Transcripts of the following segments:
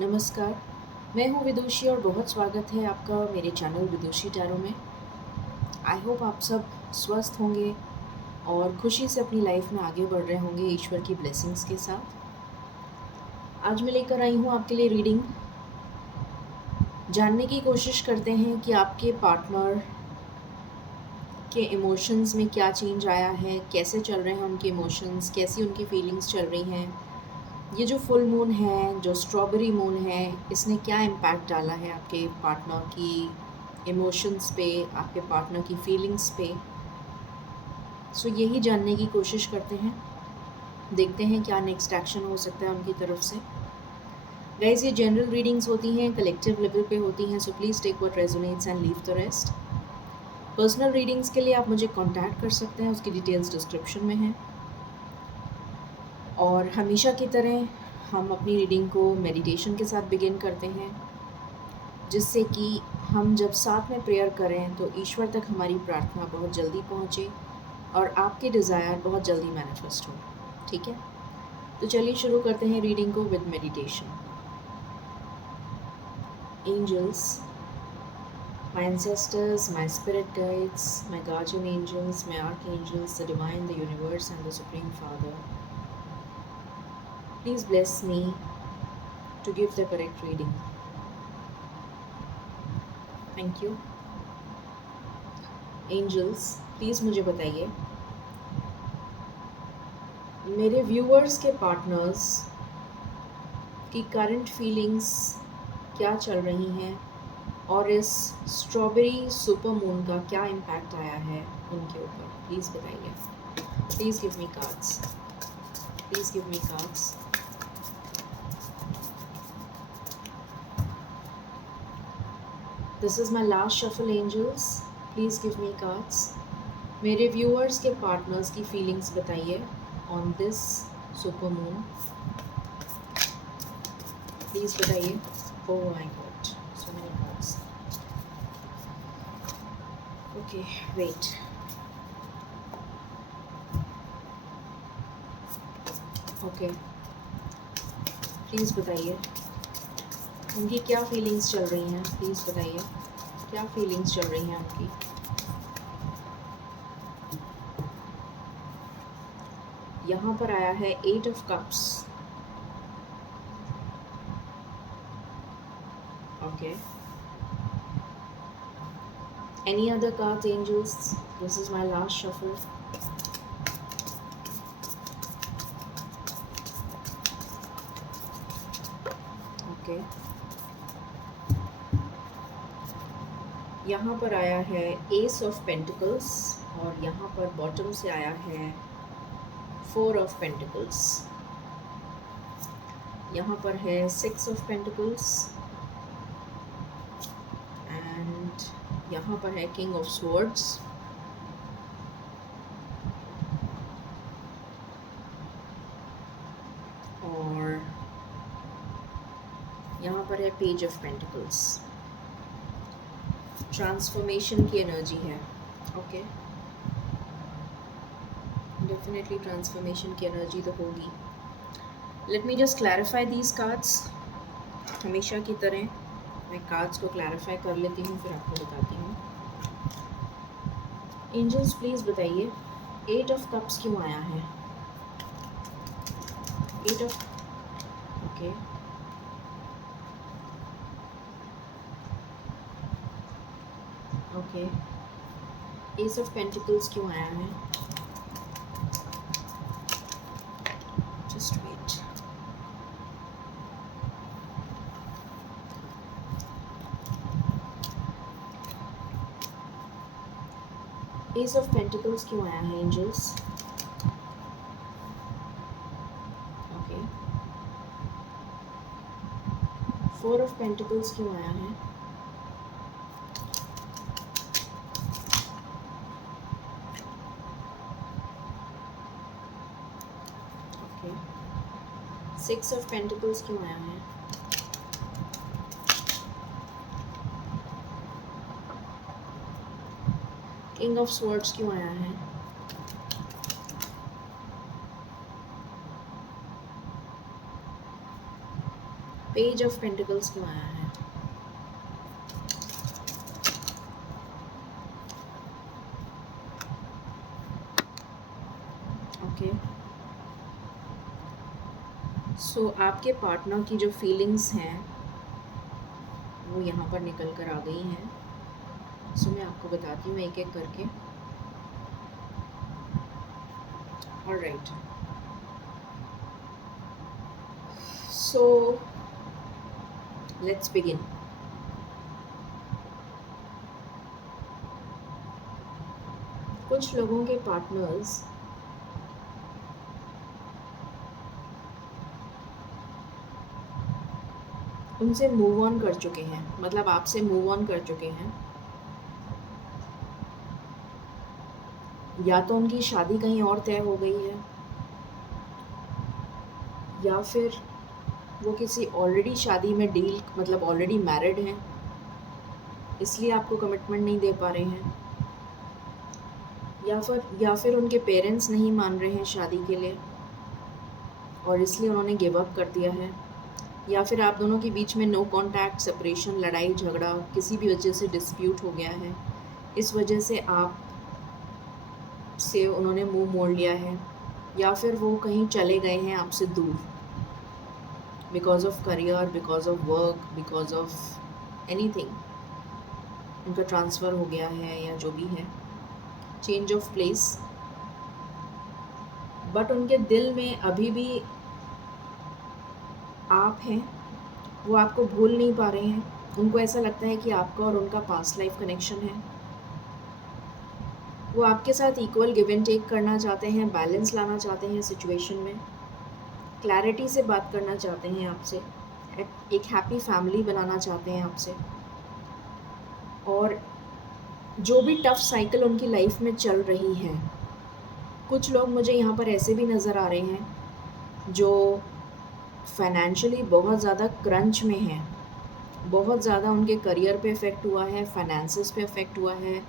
नमस्कार, मैं हूँ विदुषी और बहुत स्वागत है आपका मेरे चैनल विदुषी टैरो में। आई होप आप सब स्वस्थ होंगे और खुशी से अपनी लाइफ में आगे बढ़ रहे होंगे ईश्वर की ब्लेसिंग्स के साथ। आज मैं लेकर आई हूँ आपके लिए रीडिंग। जानने की कोशिश करते हैं कि आपके पार्टनर के इमोशंस में क्या चेंज आया है, कैसे चल रहे हैं उनके इमोशंस, कैसी उनकी फीलिंग्स चल रही हैं। ये जो फुल मून है, जो स्ट्रॉबेरी मून है, इसने क्या इम्पैक्ट डाला है आपके पार्टनर की इमोशंस पे, आपके पार्टनर की फीलिंग्स पे। सो यही जानने की कोशिश करते हैं। देखते हैं क्या नेक्स्ट एक्शन हो सकता है उनकी तरफ से। गाइस, ये जनरल रीडिंग्स होती हैं, कलेक्टिव लेवल पे होती हैं, so please take what resonates and leave the rest. Personal readings के लिए आप मुझे कॉन्टैक्ट कर सकते हैं, उसकी डिटेल्स डिस्क्रिप्शन में हैं। और हमेशा की तरह हम अपनी रीडिंग को मेडिटेशन के साथ बिगिन करते हैं, जिससे कि हम जब साथ में प्रेयर करें तो ईश्वर तक हमारी प्रार्थना बहुत जल्दी पहुँचे और आपके डिज़ायर बहुत जल्दी मैनिफेस्ट हो। ठीक है, तो चलिए शुरू करते हैं रीडिंग को with meditation. Angels, my ancestors, my spirit guides, my guardian angels, my archangels, the divine, the universe, and the Supreme Father, please bless me to give the correct reading. Thank you. Angels, please मुझे बताइए मेरे viewers के partners की current feelings क्या चल रही हैं और इस स्ट्रॉबेरी सुपर मून का क्या इम्पैक्ट आया है उनके ऊपर। प्लीज़ बताइए। Please give me cards. Please give me cards. This is my last shuffle angels, please give me cards. मेरे व्यूअर्स के पार्टनर्स की फीलिंग्स बताइए on this super moon. Please बताइए। Oh my God, so many cards. Okay, wait. Okay, please बताइए उनकी क्या feelings चल रही हैं। प्लीज़ बताइए क्या फीलिंग्स चल रही हैं उनकी। यहाँ पर आया है 8 of cups. Okay, any other cards angels? This is my last shuffle. Okay, यहाँ पर आया है एस ऑफ पेंटिकल्स और यहाँ पर बॉटम से आया है 4 ऑफ पेंटिकल्स। यहाँ पर है 6 ऑफ पेंटिकल्स एंड यहाँ पर है किंग ऑफ स्वॉर्ड्स। और यहाँ पर है पेज ऑफ पेंटिकल्स। ट्रांसफॉर्मेशन की एनर्जी है। ओके, डेफिनेटली ट्रांसफॉर्मेशन की एनर्जी तो होगी। Let me just clarify these cards. हमेशा की तरह मैं कार्ड्स को क्लैरिफाई कर लेती हूँ, फिर आपको बताती हूँ। एंजल्स, प्लीज़ बताइए 8 ऑफ कप्स क्यों आया है। 8 of okay, okay, ace of pentacles क्यों आया है। Just wait. Ace of pentacles क्यों आया है एंजल्स। ओके, 4 ऑफ पेंटिकल्स क्यों आया है। ओके, 6 ऑफ पेंटिकल्स क्यों आया है। किंग ऑफ स्वॉर्ड्स क्यों आया है। पेज ऑफ पेंटिकल्स क्यों आया है? ओके, सो आपके पार्टनर की जो फीलिंग्स हैं वो यहाँ पर निकल कर आ गई हैं। सो मैं आपको बताती हूँ एक एक करके। Alright, so let's begin. कुछ लोगों के पार्टनर्स उनसे मूव ऑन कर चुके हैं, मतलब आपसे मूव ऑन कर चुके हैं, या तो उनकी शादी कहीं और तय हो गई है, या फिर वो किसी ऑलरेडी शादी में डील, मतलब ऑलरेडी मैरिड हैं, इसलिए आपको कमिटमेंट नहीं दे पा रहे हैं, या फिर उनके पेरेंट्स नहीं मान रहे हैं शादी के लिए और इसलिए उन्होंने गिव अप कर दिया है, या फिर आप दोनों के बीच में नो कांटेक्ट, सेपरेशन, लड़ाई झगड़ा, किसी भी वजह से डिस्प्यूट हो गया है, इस वजह से आप से उन्होंने मुंह मोड़ लिया है, या फिर वो कहीं चले गए हैं आपसे दूर, because of career, because of work, because of anything, उनका ट्रांसफ़र हो गया है या जो भी है, चेंज ऑफ प्लेस, बट उनके दिल में अभी भी आप हैं, वो आपको भूल नहीं पा रहे हैं। उनको ऐसा लगता है कि आपका और उनका पास्ट लाइफ कनेक्शन है। वो आपके साथ इक्वल गिव एंड टेक करना चाहते हैं, बैलेंस लाना चाहते हैं सिचुएशन में, क्लैरिटी से बात करना चाहते हैं आपसे, एक हैप्पी फैमिली बनाना चाहते हैं आपसे, और जो भी टफ साइकिल उनकी लाइफ में चल रही है, कुछ लोग मुझे यहाँ पर ऐसे भी नज़र आ रहे हैं जो फाइनेंशियली बहुत ज़्यादा क्रंच में हैं, बहुत ज़्यादा उनके करियर पे इफ़ेक्ट हुआ है, फाइनेंसेस पे इफ़ेक्ट हुआ है,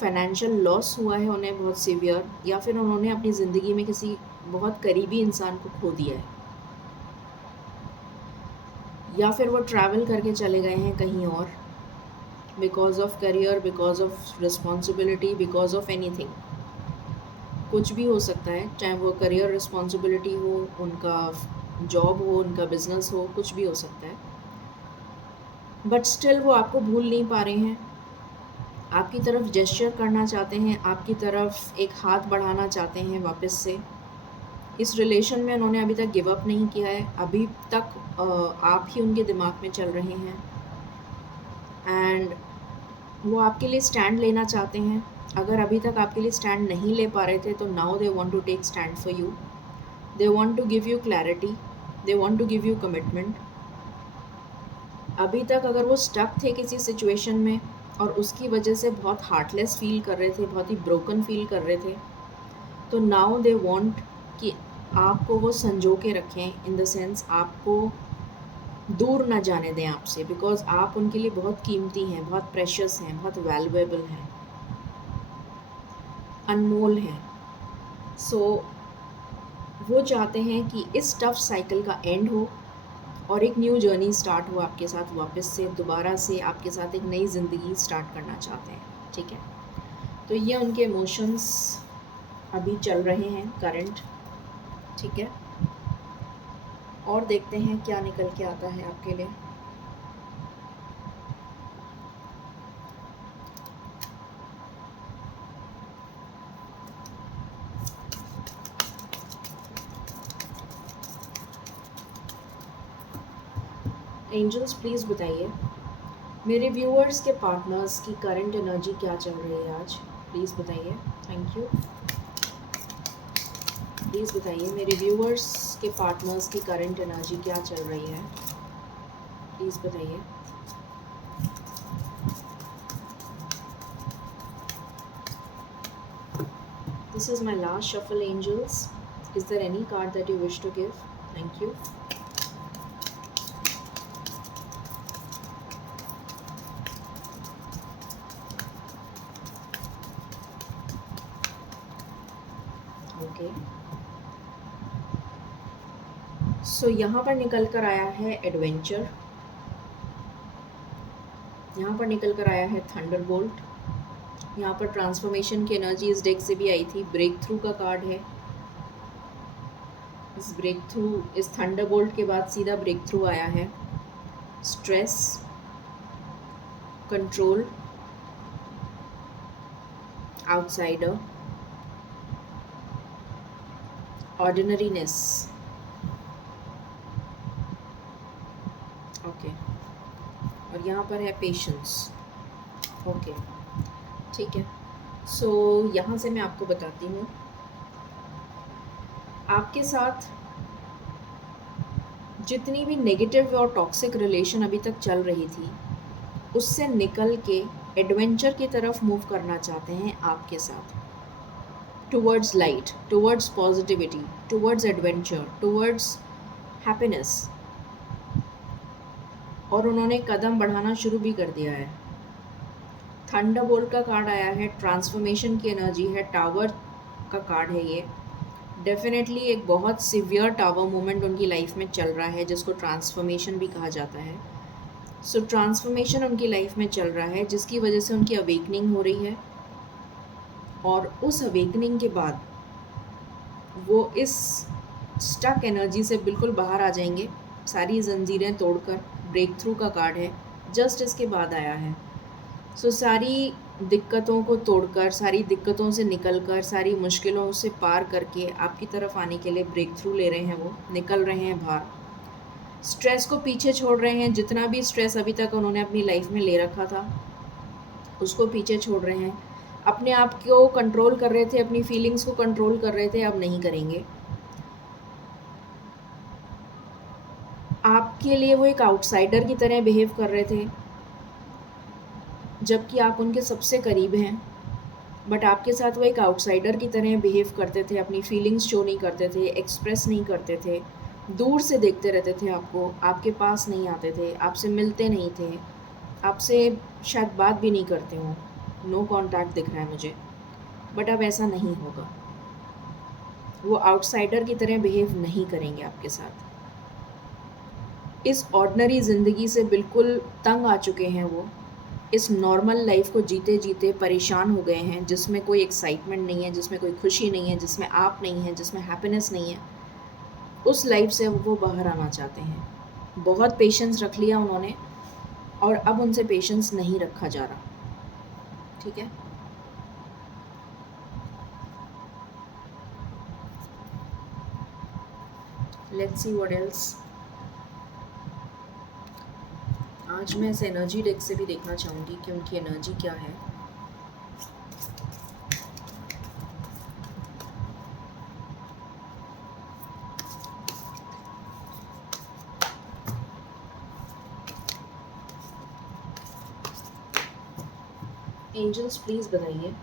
फाइनेंशियल लॉस हुआ है उन्हें बहुत सीवियर, या फिर उन्होंने अपनी ज़िंदगी में किसी बहुत करीबी इंसान को खो दिया है, या फिर वो ट्रैवल करके चले गए हैं कहीं और, because of career, because of responsibility, because of anything, कुछ भी हो सकता है, चाहे वो करियर रिस्पॉन्सिबिलिटी हो, उनका जॉब हो, उनका बिजनेस हो, कुछ भी हो सकता है, बट स्टिल वो आपको भूल नहीं पा रहे हैं, आपकी तरफ जेस्चर करना चाहते हैं, आपकी तरफ एक हाथ बढ़ाना चाहते हैं वापस से। इस रिलेशन में उन्होंने अभी तक गिव अप नहीं किया है, अभी तक आप ही उनके दिमाग में चल रहे हैं, एंड वो आपके लिए स्टैंड लेना चाहते हैं। अगर अभी तक आपके लिए स्टैंड नहीं ले पा रहे थे तो now they want to take stand for you, they want to give you clarity, they want to give you commitment. अभी तक अगर वो स्टक थे किसी सिचुएशन में और उसकी वजह से बहुत हार्टलेस फील कर रहे थे, बहुत ही ब्रोकन फील कर रहे थे, तो नाउ दे वांट कि आपको वो संजो के रखें, इन द सेंस आपको दूर ना जाने दें आपसे, बिकॉज आप उनके लिए बहुत कीमती हैं, बहुत प्रेशियस हैं, बहुत वैल्यूएबल हैं, अनमोल हैं। सो वो चाहते हैं कि इस टफ साइकिल का एंड हो और एक न्यू जर्नी स्टार्ट हो आपके साथ, वापस से दोबारा से आपके साथ एक नई ज़िंदगी स्टार्ट करना चाहते हैं, ठीक है। तो ये उनके इमोशंस अभी चल रहे हैं करंट, ठीक है। और देखते हैं क्या निकल के आता है आपके लिए। एंजल्स प्लीज़ बताइए मेरे व्यूअर्स के पार्टनर्स की करंट एनर्जी क्या चल रही है आज, प्लीज़ बताइए। Thank you. प्लीज़ बताइए मेरे व्यूअर्स के पार्टनर्स की करंट एनर्जी क्या चल रही है, प्लीज़ बताइए। This is my last shuffle angels. Is there any card that you wish to give? Thank you. Okay, so यहाँ पर निकल कर आया है एडवेंचर, यहाँ पर निकल कर आया है थंडरबोल्ट, यहाँ पर ट्रांसफॉर्मेशन की एनर्जी इस डेक से भी आई थी, ब्रेक थ्रू का कार्ड है। इस ब्रेक थ्रू, इस थंडरबोल्ट के बाद सीधा ब्रेक थ्रू आया है। Stress, control, outsider, ordinariness. Okay, और यहाँ पर है पेशेंस। ओके, ठीक है। सो यहाँ से मैं आपको बताती हूँ, आपके साथ जितनी भी नेगेटिव और टॉक्सिक रिलेशन अभी तक चल रही थी, उससे निकल के एडवेंचर की तरफ मूव करना चाहते हैं आपके साथ, towards light, towards positivity, towards adventure, towards happiness. और उन्होंने कदम बढ़ाना शुरू भी कर दिया है। थंडरबोल्ट का कार्ड आया है, ट्रांसफॉर्मेशन की एनर्जी है, टावर का कार्ड है ये। डेफिनेटली एक बहुत सिवियर टावर मोमेंट उनकी लाइफ में चल रहा है, जिसको ट्रांसफॉर्मेशन भी कहा जाता है। सो ट्रांसफॉर्मेशन उनकी लाइफ में चल रहा है, जिसकी वजह से उनकी अवेकनिंग हो रही है, और उस अवेकनिंग के बाद वो इस स्टक एनर्जी से बिल्कुल बाहर आ जाएंगे, सारी जंजीरें तोड़कर। ब्रेक थ्रू का कार्ड है, जस्ट इसके बाद आया है। सो सारी दिक्कतों को तोड़कर, सारी दिक्कतों से निकलकर, सारी मुश्किलों से पार करके आपकी तरफ आने के लिए ब्रेक थ्रू ले रहे हैं, वो निकल रहे हैं बाहर। स्ट्रेस को पीछे छोड़ रहे हैं, जितना भी स्ट्रेस अभी तक उन्होंने अपनी लाइफ में ले रखा था उसको पीछे छोड़ रहे हैं। अपने आप को कंट्रोल कर रहे थे, अपनी फीलिंग्स को कंट्रोल कर रहे थे, अब नहीं करेंगे। आपके लिए वो एक आउटसाइडर की तरह बिहेव कर रहे थे, जबकि आप उनके सबसे करीब हैं, बट आपके साथ वो एक आउटसाइडर की तरह बिहेव करते थे, अपनी फीलिंग्स शो नहीं करते थे, एक्सप्रेस नहीं करते थे, दूर से देखते रहते थे आपको, आपके पास नहीं आते थे, आपसे मिलते नहीं थे, आपसे शायद बात भी नहीं करते हों, नो कॉन्टैक्ट दिख रहा है मुझे। बट अब ऐसा नहीं होगा, वो आउटसाइडर की तरह बिहेव नहीं करेंगे आपके साथ। इस ऑर्डिनरी ज़िंदगी से बिल्कुल तंग आ चुके हैं वो, इस नॉर्मल लाइफ को जीते जीते परेशान हो गए हैं, जिसमें कोई एक्साइटमेंट नहीं है, जिसमें कोई खुशी नहीं है, जिसमें आप नहीं हैं, जिसमें हैप्पीनेस नहीं है। उस लाइफ से वो बाहर आना चाहते हैं। बहुत पेशेंस रख लिया उन्होंने, और अब उनसे पेशेंस नहीं रखा जा रहा। ठीक है, लेट्स सी व्हाट एल्स। आज मैं इस एनर्जी डेक से भी देखना चाहूँगी कि उनकी एनर्जी क्या है। एंजल्स प्लीज़ बताइए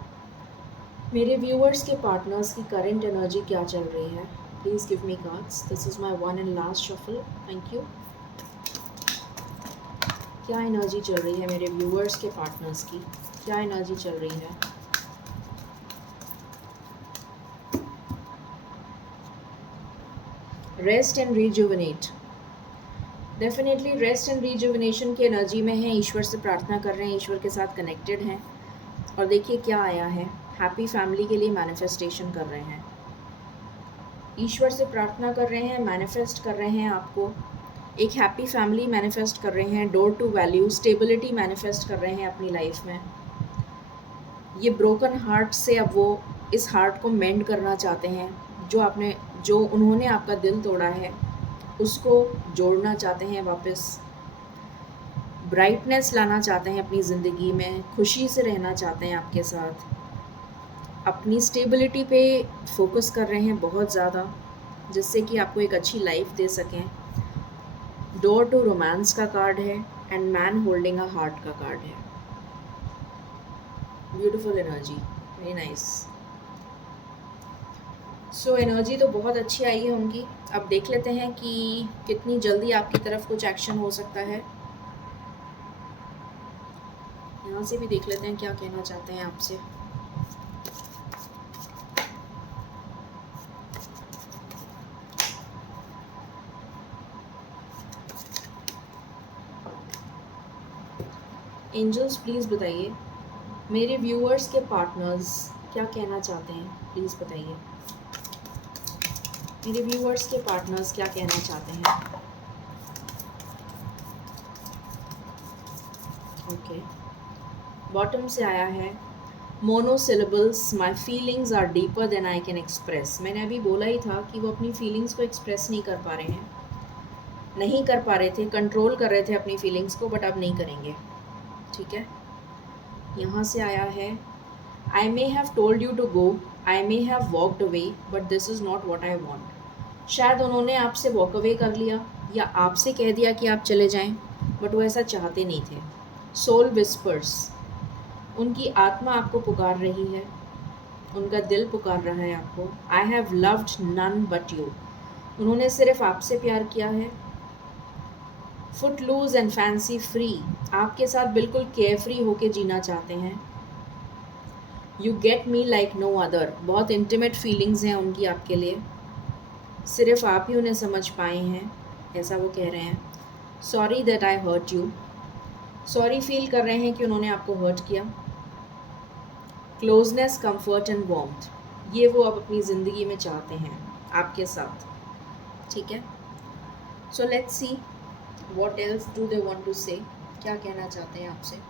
मेरे व्यूअर्स के पार्टनर्स की करंट एनर्जी क्या चल रही है। Please give me cards. This is my one and last shuffle. Thank you. क्या एनर्जी चल रही है मेरे व्यूअर्स के पार्टनर्स की, क्या एनर्जी चल रही है। Rest and rejuvenate, definitely rest and rejuvenation की एनर्जी में है। ईश्वर से प्रार्थना कर रहे हैं, ईश्वर के साथ कनेक्टेड हैं। और देखिए क्या आया है, हैप्पी फैमिली के लिए मैनिफेस्टेशन कर रहे हैं। ईश्वर से प्रार्थना कर रहे हैं, मैनिफेस्ट कर रहे हैं आपको एक हैप्पी फैमिली मैनिफेस्ट कर रहे हैं, door to value stability manifest कर रहे हैं अपनी लाइफ में। ये ब्रोकन हार्ट से अब वो इस हार्ट को मेंड करना चाहते हैं, जो उन्होंने आपका दिल तोड़ा है उसको जोड़ना चाहते हैं वापस। ब्राइटनेस लाना चाहते हैं अपनी ज़िंदगी में, खुशी से रहना चाहते हैं आपके साथ, अपनी स्टेबिलिटी पे फोकस कर रहे हैं बहुत ज़्यादा, जिससे कि आपको एक अच्छी लाइफ दे सकें। डोर टू रोमांस का कार्ड है and man holding a heart का कार्ड है। Beautiful energy, very nice. So energy तो बहुत अच्छी आई है उनकी। अब देख लेते हैं कि कितनी जल्दी आपकी तरफ कुछ एक्शन हो सकता है। यहाँ से भी देख लेते हैं क्या कहना चाहते हैं आपसे। एंजल्स प्लीज़ बताइए मेरे व्यूअर्स के पार्टनर्स क्या कहना चाहते हैं, प्लीज़ बताइए मेरे व्यूअर्स के पार्टनर्स क्या कहना चाहते हैं। ओके, बॉटम से आया है monosyllables, my feelings are deeper than I can express. मैंने अभी बोला ही था कि वो अपनी फीलिंग्स को एक्सप्रेस नहीं कर पा रहे हैं, नहीं कर पा रहे थे, कंट्रोल कर रहे थे अपनी फीलिंग्स को, बट अब नहीं करेंगे। ठीक है, यहाँ से आया है I may have told you to go, I may have walked away, but this is not what I want. शायद उन्होंने आपसे वॉक अवे कर लिया या आपसे कह दिया कि आप चले जाएं, बट वो ऐसा चाहते नहीं थे। सोल विस्पर्स, उनकी आत्मा आपको पुकार रही है, उनका दिल पुकार रहा है आपको। I have loved none but you, उन्होंने सिर्फ आपसे प्यार किया है। Footloose and fancy free, आपके साथ बिल्कुल केयरफ्री होके जीना चाहते हैं। You get me like no other, बहुत इंटीमेट फीलिंग्स हैं उनकी आपके लिए, सिर्फ आप ही उन्हें समझ पाए हैं, ऐसा वो कह रहे हैं। Sorry that I hurt you, sorry feel कर रहे हैं कि उन्होंने आपको हर्ट किया। क्लोजनेस, कंफर्ट एंड वार्मथ, ये वो अब अपनी ज़िंदगी में चाहते हैं आपके साथ। ठीक है, so let's see what else do they want to say, क्या कहना चाहते हैं आपसे।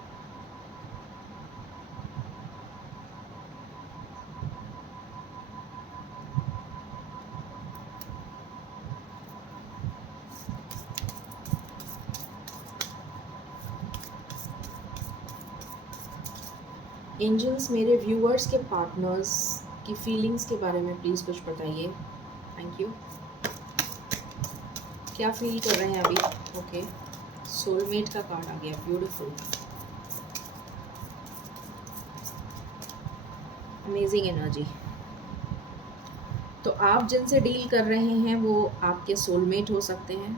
एंजल्स मेरे व्यूअर्स के पार्टनर्स की फीलिंग्स के बारे में प्लीज़ कुछ बताइए। Thank you. क्या फील कर रहे हैं अभी। ओके, सोलमेट का कार्ड आ गया, ब्यूटीफुल, अमेजिंग एनर्जी। तो आप जिनसे डील कर रहे हैं वो आपके सोलमेट हो सकते हैं,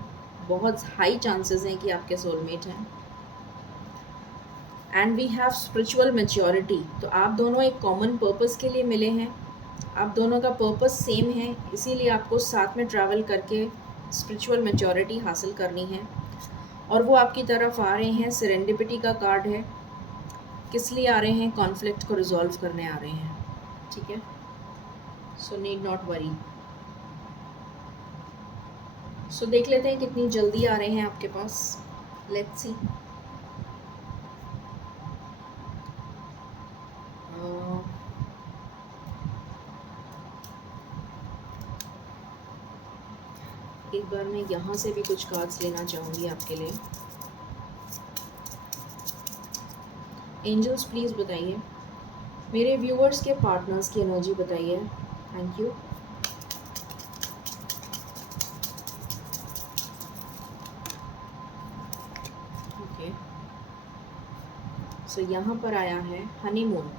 बहुत हाई चांसेस हैं कि आपके सोलमेट हैं। And we have spiritual maturity, तो आप दोनों एक कॉमन पर्पस के लिए मिले हैं, आप दोनों का पर्पस सेम है, इसीलिए आपको साथ में ट्रैवल करके स्पिरिचुअल मैच्योरिटी हासिल करनी है। और वो आपकी तरफ आ रहे हैं, सेरेंडिपिटी का कार्ड है। किस लिए आ रहे हैं, कॉन्फ्लिक्ट को रिजॉल्व करने आ रहे हैं। ठीक है, सो नीड नॉट वरी। सो देख लेते हैं कितनी जल्दी आ रहे हैं आपके पास, लेट्स सी। एक बार मैं यहाँ से भी कुछ कार्ड्स लेना चाहूँगी आपके लिए। एंजल्स प्लीज़ बताइए मेरे व्यूअर्स के पार्टनर्स की एनर्जी बताइए। Thank you. ओके, सो यहाँ पर आया है हनीमून।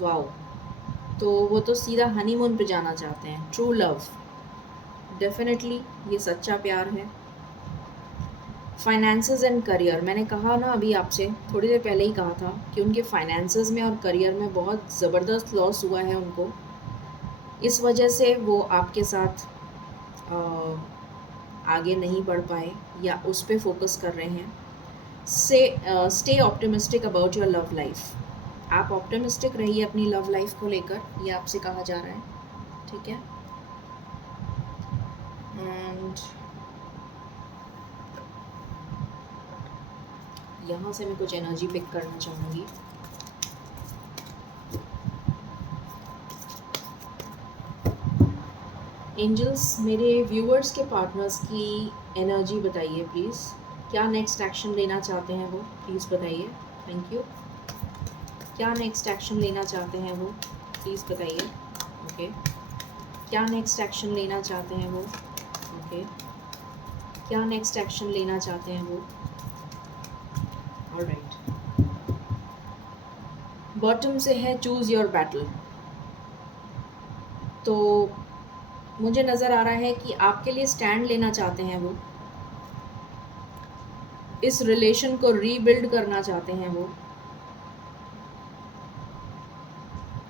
वाओ, तो वो तो सीधा हनीमून पे जाना चाहते हैं। ट्रू लव, डेफिनेटली ये सच्चा प्यार है। फाइनेंसेस एंड करियर, मैंने कहा ना अभी आपसे थोड़ी देर पहले ही कहा था कि उनके फाइनेंसेस में और करियर में बहुत ज़बरदस्त लॉस हुआ है उनको, इस वजह से वो आपके साथ आगे नहीं बढ़ पाए या उस पर फोकस कर रहे हैं। Stay optimistic about your love life, आप ऑप्टिमिस्टिक रहिए अपनी लव लाइफ को लेकर, ये आपसे कहा जा रहा है। ठीक है, एंड यहाँ से मैं कुछ एनर्जी पिक करना चाहूँगी। एंजल्स मेरे व्यूअर्स के पार्टनर्स की एनर्जी बताइए प्लीज़, क्या नेक्स्ट एक्शन लेना चाहते हैं वो, प्लीज़ बताइए। Thank you. क्या नेक्स्ट एक्शन लेना चाहते हैं वो, प्लीज़ बताइए। ओके, क्या नेक्स्ट एक्शन लेना चाहते हैं वो। ओके, क्या नेक्स्ट एक्शन लेना चाहते हैं वो। ऑलराइट, बॉटम से है चूज़ योर बैटल। तो मुझे नज़र आ रहा है कि आपके लिए स्टैंड लेना चाहते हैं वो, इस रिलेशन को रीबिल्ड करना चाहते हैं वो।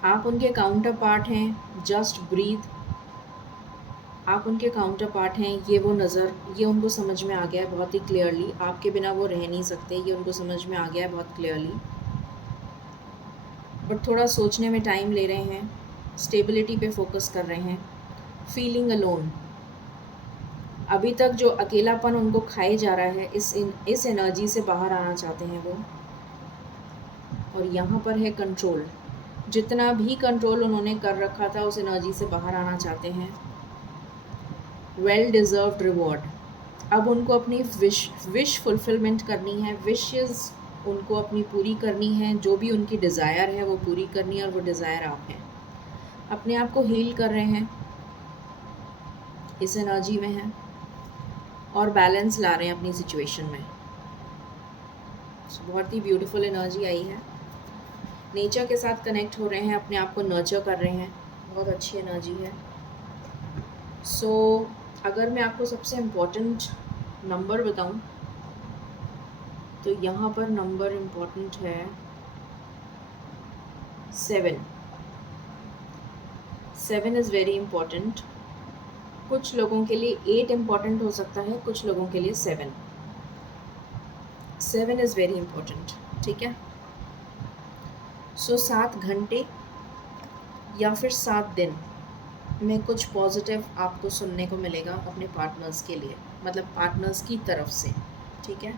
आप उनके काउंटर पार्ट हैं, जस्ट ब्रीथ। आप उनके काउंटर पार्ट हैं, ये उनको समझ में आ गया है बहुत ही क्लियरली। आपके बिना वो रह नहीं सकते, ये उनको समझ में आ गया है बहुत क्लियरली। और थोड़ा सोचने में टाइम ले रहे हैं, स्टेबिलिटी पे फोकस कर रहे हैं। फीलिंग अलोन, अभी तक जो अकेलापन उनको खाए जा रहा है, इस एनर्जी से बाहर आना चाहते हैं वो। और यहाँ पर है कंट्रोल, जितना भी कंट्रोल उन्होंने कर रखा था उस एनर्जी से बाहर आना चाहते हैं। वेल डिज़र्व्ड रिवॉर्ड, अब उनको अपनी विश फुलफिलमेंट करनी है। विशेस उनको अपनी पूरी करनी है, जो भी उनकी डिज़ायर है वो पूरी करनी है, और वो डिज़ायर आप हैं। अपने आप को हील कर रहे हैं, इस एनर्जी में हैं, और बैलेंस ला रहे हैं अपनी सिचुएशन में। बहुत ही ब्यूटीफुल एनर्जी आई है। नेचर के साथ कनेक्ट हो रहे हैं, अपने आप को नर्चर कर रहे हैं, बहुत अच्छी एनर्जी है। सो अगर मैं आपको सबसे इम्पोर्टेंट नंबर बताऊं तो यहाँ पर नंबर इम्पोर्टेंट है 7। 7 इज़ वेरी इम्पोर्टेंट। कुछ लोगों के लिए 8 इम्पोर्टेंट हो सकता है, कुछ लोगों के लिए 7। 7 इज़ वेरी इम्पोर्टेंट, ठीक है। सो 7 घंटे या फिर 7 दिन में कुछ पॉजिटिव आपको सुनने को मिलेगा अपने पार्टनर्स के लिए, मतलब पार्टनर्स की तरफ से, ठीक है।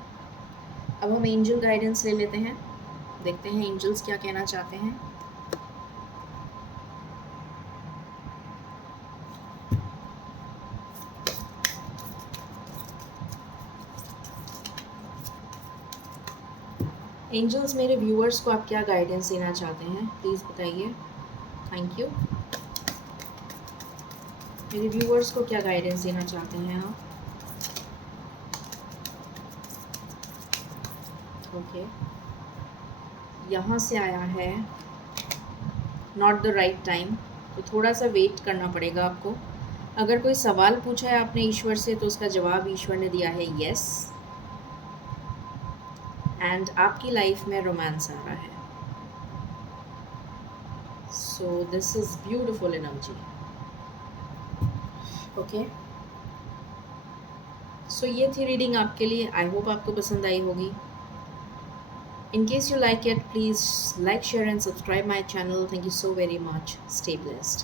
अब हम एंजल गाइडेंस ले लेते हैं, देखते हैं एंजल्स क्या कहना चाहते हैं। एंजल्स मेरे व्यूअर्स को आप क्या गाइडेंस देना चाहते हैं, प्लीज़ बताइए। Thank you. मेरे व्यूअर्स को क्या गाइडेंस देना चाहते हैं आप? ओके, यहाँ से आया है नॉट द राइट टाइम, तो थोड़ा सा वेट करना पड़ेगा आपको। अगर कोई सवाल पूछा है आपने ईश्वर से तो उसका जवाब ईश्वर ने दिया है यस, एंड आपकी लाइफ में रोमांस आ रहा है। So this is beautiful energy. Okay, so ये थी रीडिंग आपके लिए। आई होप आपको पसंद आई होगी। In case you like it, please like, share and subscribe my channel. Thank you so very much. Stay blessed.